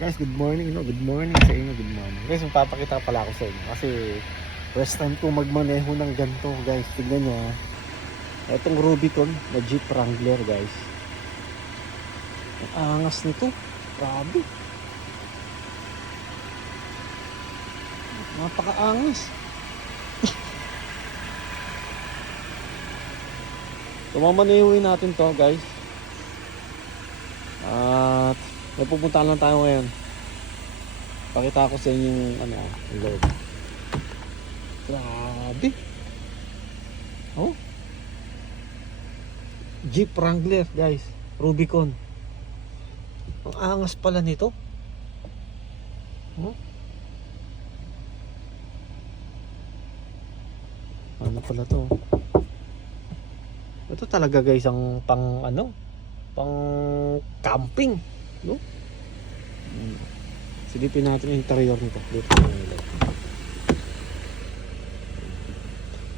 Guys, good morning, no? Good morning sa inyo, good morning. Guys, magpapakita pala ako sa inyo kasi first time ko magmaneho ng ganito, guys. Tignan nyo, ha. Itong Rubicon na Jeep Wrangler, guys. Ang angas nito. Grabe. Napakaangas. Mamanehuin natin to, guys. At may pupuntahan lang tayo ngayon. Pakita ko sa inyo yung yung loob. Grabe. Oh. Jeep Wrangler, guys. Rubicon. Ang angas pala nito. Oh. Ano pala to? Ito talaga, guys, ang pang camping, no? Silipin natin yung interior nito. Dito.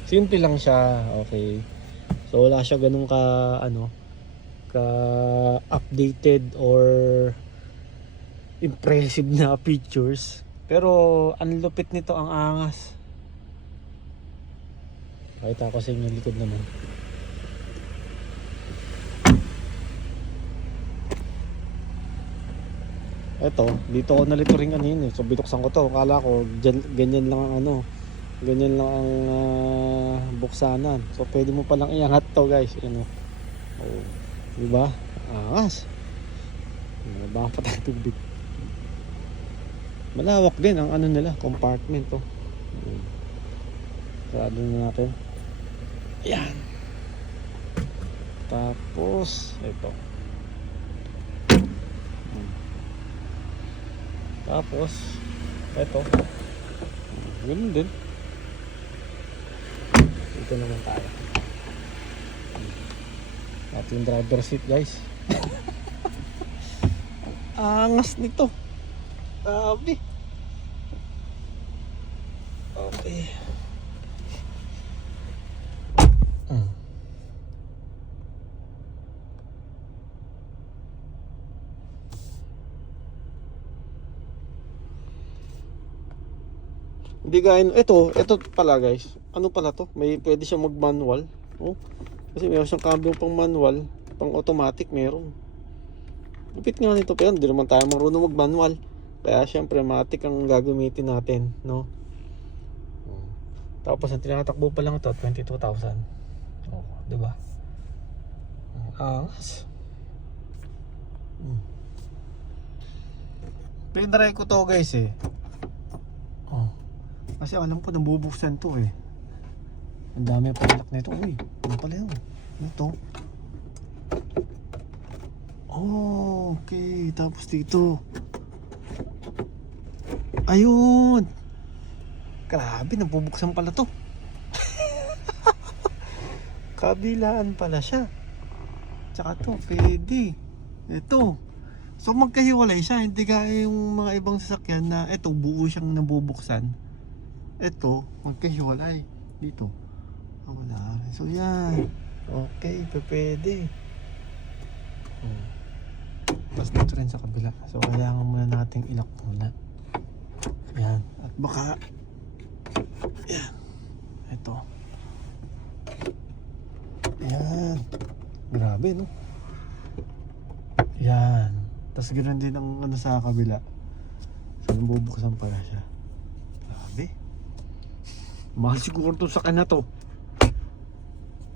Simple lang siya, okay. So wala siya ganun ka updated or impressive na features. Pero ang lupit nito, ang angas. Pakita ko sa inyo yung likod naman. Eto, dito ako nalito rin kanina. So binuksan ko to. Akala ko ganyan lang ang ganyan lang ang buksanan. So pwede mo palang iangat to, guys. Oh, di ba? Angas. Baka pa tayo tubig. Malawak din ang nila, compartment to. Sarado na natin. Yan. Tapos ito. Tapos eto. Ganun din. Ito naman tayo. At yung driver seat, guys. Angas nito. Grabe. Okay. Hindi gaya, ito pala, guys. Ano pala to? May pwede siyang mag-manual. Oh. Kasi meron siyang cambio pang manual, pang automatic meron. Lupit nga nito, pero hindi naman tayo marunong mag-manual. Kaya syempre matic ang gagamitin natin, no? Tapos ang tinatakbo pa lang ito, 22,000. Oh, 'di ba? Angas. Pinray ko to, guys, eh. Oh. Kasi alam ko nabubuksan to, eh. Ang dami pa lock nito. Uy, ano pala yun? Ito. Oh, okay. Tapos dito. Ayun. Grabe, nabubuksan pala to. Kabilaan pala siya. Tsaka to, pwede. Ito. So magkahiwalay siya. Hindi gaya yung mga ibang sasakyan na ito, buo siyang nabubuksan. Ito, magkahiwalay. Dito. Wala. So yan. Okay, pwede. Tapos dito rin sa kabila. So kailangan muna nating ilak muna. Yan. At baka yan. Ito. Yan. Grabe, no? Yan. Tapos ganoon din ang sa kabila. So nabubuksan pala siya. Grabe. Mahal siguro to sa kanya to.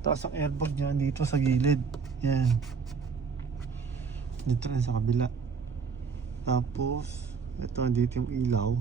Tapos ang airbag niya dito sa gilid. Yan. Dito rin sa kabila. Tapos ito, dito yung ilaw.